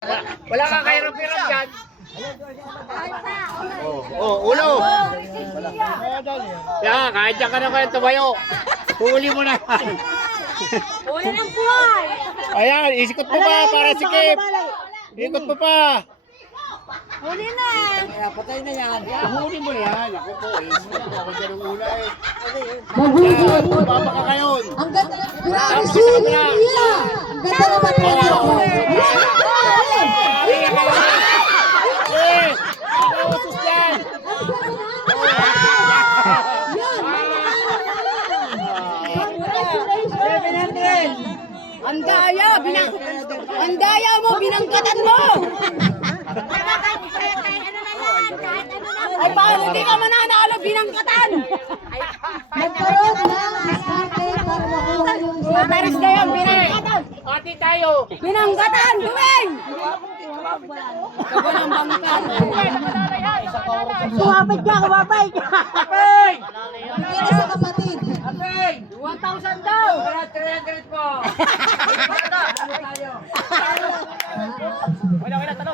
Wala kang kahirap-hirap dyan. Ulo. Yan, kahit dyan ka na kayo tumayo. Huli mo na. Huli ng buhay. Ayan, isikot mo pa para sikip. Ikot mo pa. Huli na. Patay na yan. Huli mo na yan. Ako po, isikot mo ako dyan ng ulay. Mabuhay. Baba ka ngayon. Ang ganda. Grabe si Lydia. Ang ganda naman nila. Ano usos dyan? Ang daya mo, binangkatan mo. Ay, bakit hindi ka mananalo, binangkatan? Nagkaroon ng diskarte para makuha yung Mataris na yun, binangkatan. Ati tayo. Binangkatan, duwing! Kumapit ka, kumapit! Bigyan sa kapatid. 1,000 daw! 300 po.